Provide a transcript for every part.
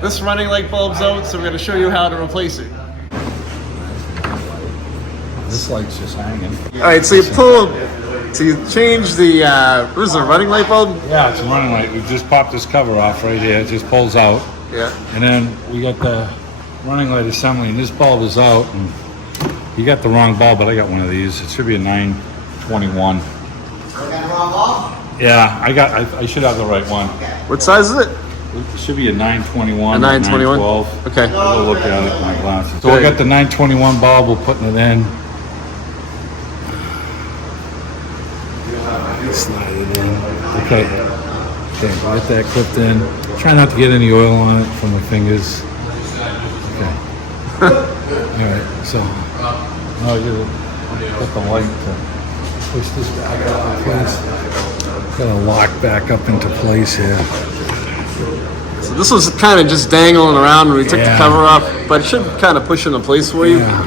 this running light bulb's out, so we're going to show you how to replace it. This light's just hanging. All right, so you change the, what is it, running light bulb? Yeah, it's a running light. We just popped this cover off right here. It just pulls out. Yeah. And then we got the running light assembly, and this bulb is out. And you got the wrong bulb, but I got one of these. It should be a 921. You got the wrong bulb? Yeah, I should have the right one. What size is it? It should be a 921. A 921? 912. Okay. I'll go look at it with my glasses. So I got the 921 bulb. We're putting it in. Slide it in. Okay. Okay, get that clipped in. Try not to get any oil on it from the fingers. Okay. Alright, so now I got the light to push this back up in place. Got to lock back up into place here. So this was kind of just dangling around when we took the cover off, but it should kind of push into place for you. Yeah.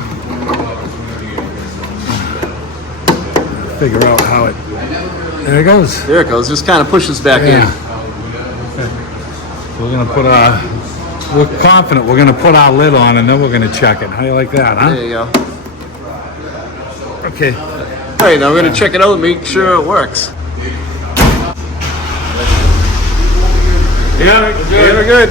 Figure out how it. There it goes. There it goes. Just kind of pushes back in. Okay. We're gonna put we're confident we're gonna put our lid on and then we're gonna check it. How do you like that, huh? There you go. Okay. All right, now we're gonna check it out and make sure it works. Yeah, We're good.